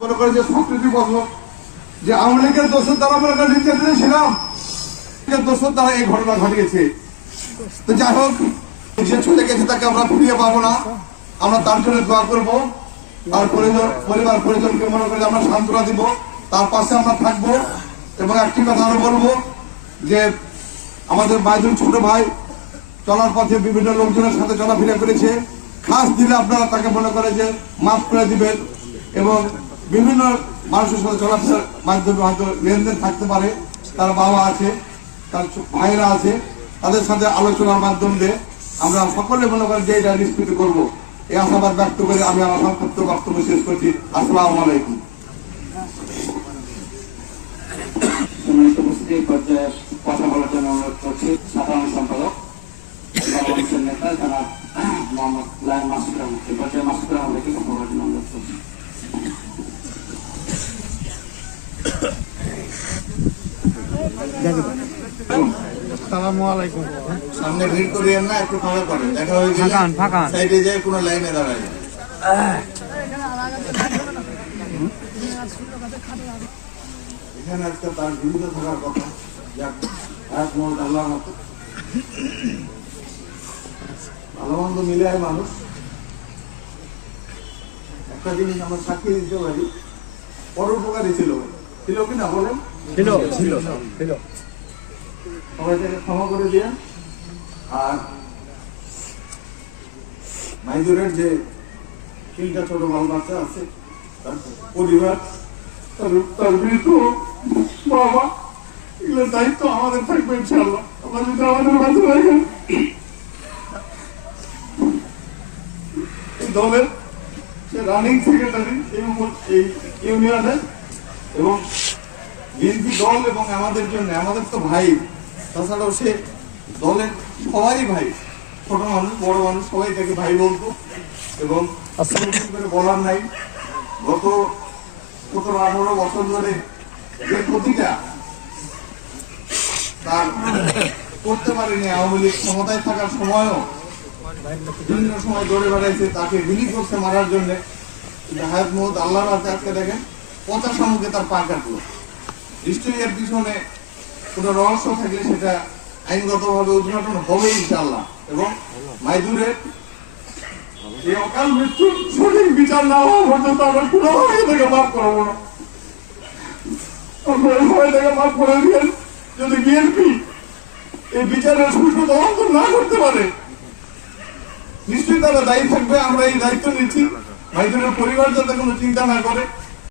মনে করে যে সংস্কৃতি বছর যে আওয়ামী লীগের দোষের দ্বারা মনে করে নির্যাতনে ছিলাম, দোষের দ্বারা এই ঘটনা ঘটিয়েছে। তো যাই হোক, যে চলে গেছে তাকে আমরা ফিরিয়ে পাবো না, আমরা তার জন্য দোয়া করবো। আর পরিবার পরিজনকে মনে করে আমরা সান্ত্বনা দিব, তার পাশে আমরা থাকবো। এবং একটি কথা আরো বলবো যে আমাদের বাইদুল ছোট ভাই চলার পথে বিভিন্ন লোকজনের সাথে চলাফেরা করেছে, খাস দিলে আপনারা তাকে মনে করে যে মাফ করে দিবেন। এবং বিভিন্ন মানুষের সাথে চলাফেরার মাধ্যমে হয়তো লেনদেন থাকতে পারে, তার বাবা আছে, তার ভাইরা আছে, তাদের সাথে আলোচনার মাধ্যমে আমরা সকলে মনে করেন যে এটা নিষ্পত্তি করবো, এই আশাবাদ ব্যক্ত করে আমি আমার সংক্ষিপ্ত বক্তব্য শেষ করছি। আসসালামু আলাইকুম। কথা বলার জন্য অনুরোধ করছি সাধারণ সম্পাদক নেতা জনাব মোহাম্মদ লায়ন মাসুদ রহমান, এই পর্যায়ে মাসুদ রহমানকে কথা বলার জন্য অনুরোধ করছি। সামনে ভিড় করিয়েন না, একটু ফাঁকা করেন, দেখা হয়ে গেলে সাইডে যায় কোনো লাইনে দাঁড়ায়। এখানে আজকে তার জীবিত থাকার কথা, আল্লাহ মতো ভালো মন্দ মিলে হয় মানুষ। একটা জিনিস আমরা সাক্ষী দিতে পারি, পরোপকারী ছিল, ছিল কিনা বলেন? সবাইকে ক্ষমা করে দিয়ে। আর মাইজুরের যে 3টা ছোট বাল বাচ্চা আছে, তার পরিবার, তার মৃত বাবা, এগুলোর দায়িত্ব আমাদের থাকবে ইনশাআল্লাহ। আমরা যদি আমাদের বাচ্চা রাখেন, এই দলের সে রানিং সেক্রেটারি এই ইউনিয়নের এবং বিএনপি দল এবং আমাদের জন্য, আমাদের তো ভাই, তাছাড়াও সে দলের সবারই ভাই, ছোট মানুষ বড় মানুষ সবাই তাকে ভাই বলতো। এবং করে বলার নাই, গত 17-18 বছর ধরে যে ক্ষতিটা তার করতে পারেনি আওয়ামী লীগ ক্ষমতায় থাকার সময়ও বিভিন্ন সময় দৌড়ে বেড়াইছে তাকে গুলি করতে মারার জন্য। হায়াত মোহাম্মদ আল্লাহর হাতে আজকে দেখেন 50 মুখে তার পা কাটলো। নিশ্চয়ই এর পিছনে কোন রহস্য থাকলে সেটা আইনগতভাবে উদ্ঘাটন হবে ইনশাআল্লাহ। এবং মাইদুরের এই অকাল মৃত্যুর সঠিক বিচার না হওয়া পর্যন্ত আমরা কোনোভাবে এটাকে মাফ করবো না। এটাকে মাফ করে দিয়েন। যদি বিএনপি এই বিচারের সুষ্ঠু তদন্ত না করতে পারে, নিশ্চয়ই তারা দায়ী থাকবে। আমরা এই দায়িত্ব নিচ্ছি, মাইদুরের পরিবার যাতে কোনো চিন্তা না করে।